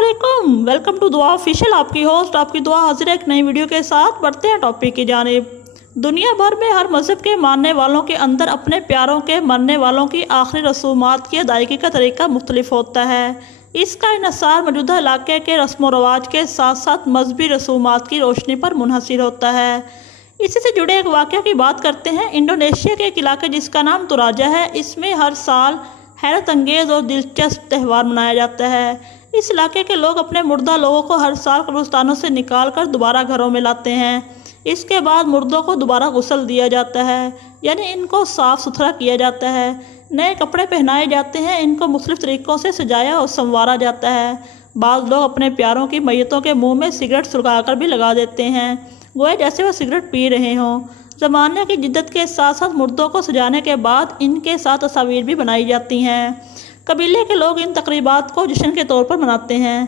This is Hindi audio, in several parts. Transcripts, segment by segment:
अस्सलामुअलैकुम, वेलकम टू दुआ ऑफिशियल। आपकी होस्ट आपकी दुआ हाजिर है एक नई वीडियो के साथ। बढ़ते हैं टॉपिक की जानिब। दुनिया भर में हर मज़हब के मानने वालों के अंदर अपने प्यारों के मरने वालों की आखिरी रसूमात की अदायगी का तरीका मुख्तलिफ होता है। इसका इन्हिसार मौजूदा इलाके के रस्म व रवाज के साथ साथ मजहबी रसूमात की रोशनी पर मुनहसर होता है। इसी से जुड़े एक वाक़या की बात करते हैं। इंडोनेशिया के एक इलाके जिसका नाम तुराजा है, इसमें हर साल हैरत अंगेज़ और दिलचस्प त्यौहार मनाया जाता है। इस इलाके के लोग अपने मुर्दा लोगों को हर साल कब्रिस्तानों से निकाल कर दोबारा घरों में लाते हैं। इसके बाद मुर्दों को दोबारा गुस्ल दिया जाता है, यानी इनको साफ़ सुथरा किया जाता है, नए कपड़े पहनाए जाते हैं, इनको मुख्तलिफ़ तरीक़ों से सजाया और संवारा जाता है। बाज़ लोग अपने प्यारों की मैयतों के मुँह में सिगरेट सुलगा कर भी लगा देते हैं, गोया जैसे वह सिगरेट पी रहे हों। ज़माने की जिद्दत के साथ साथ मुर्दों को सजाने के बाद इनके साथ तस्वीर भी बनाई जाती हैं। कबीले के लोग इन तकरीबात को जश्न के तौर पर मनाते हैं।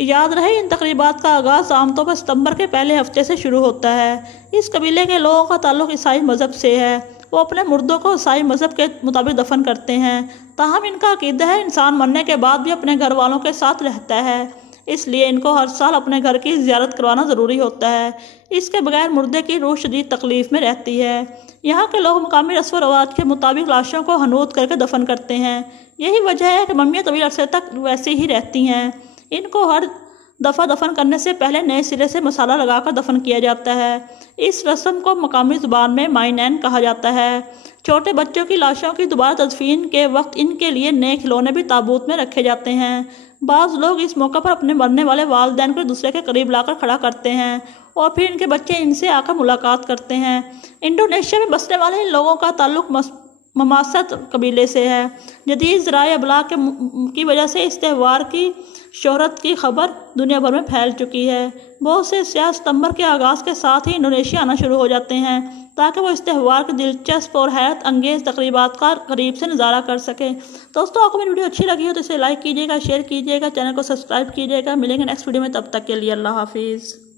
याद रहे, इन तकरीबात का आगाज़ आमतौर पर सितंबर के पहले हफ्ते से शुरू होता है। इस कबीले के लोगों का ताल्लुक़ ईसाई मज़हब से है। वो अपने मुर्दों को ईसाई मज़हब के मुताबिक दफन करते हैं। ताहम इनका अक़ीदा है इंसान मरने के बाद भी अपने घर वालों के साथ रहता है, इसलिए इनको हर साल अपने घर की ज़ियारत करवाना ज़रूरी होता है। इसके बगैर मुर्दे की रूह शदीद तकलीफ़ में रहती है। यहाँ के लोग मकामी रस्म व रवाज के मुताबिक लाशों को हनूद करके दफन करते हैं। यही वजह है कि मम्मियाँ तवील अरसे तक वैसे ही रहती हैं। इनको हर दफ़ा दफन करने से पहले नए सिरे से मसाला लगाकर दफन किया जाता है। इस रस्म को मकामी ज़ुबान में माइनैन कहा जाता है। छोटे बच्चों की लाशों की दोबारा तदफीन के वक्त इनके लिए नए खिलौने भी ताबूत में रखे जाते हैं। बाज़ लोग इस मौके पर अपने मरने वाले वालिदैन को दूसरे के करीब लाकर खड़ा करते हैं और फिर इनके बच्चे इनसे आकर मुलाकात करते हैं। इंडोनेशिया में बसने वाले इन लोगों का ताल्लुक़ ममासत कबीले से है। जदीद ज़राए अबलाग की वजह से इस त्यौहार की शोहरत की खबर दुनिया भर में फैल चुकी है। बहुत से सियाह सितंबर के आगाज़ के साथ ही इंडोनेशिया आना शुरू हो जाते हैं ताकि वो इस त्यौहार के दिलचस्प और हैरत अंगेज़ तकरीबात का करीब से नज़ारा कर सकें। दोस्तों, आपको मेरी वीडियो अच्छी लगी हो तो इसे लाइक कीजिएगा, शेयर कीजिएगा, चैनल को सब्सक्राइब कीजिएगा। मिलेंगे नेक्स्ट वीडियो में, तब तक के लिए अल्लाह हाफिज़।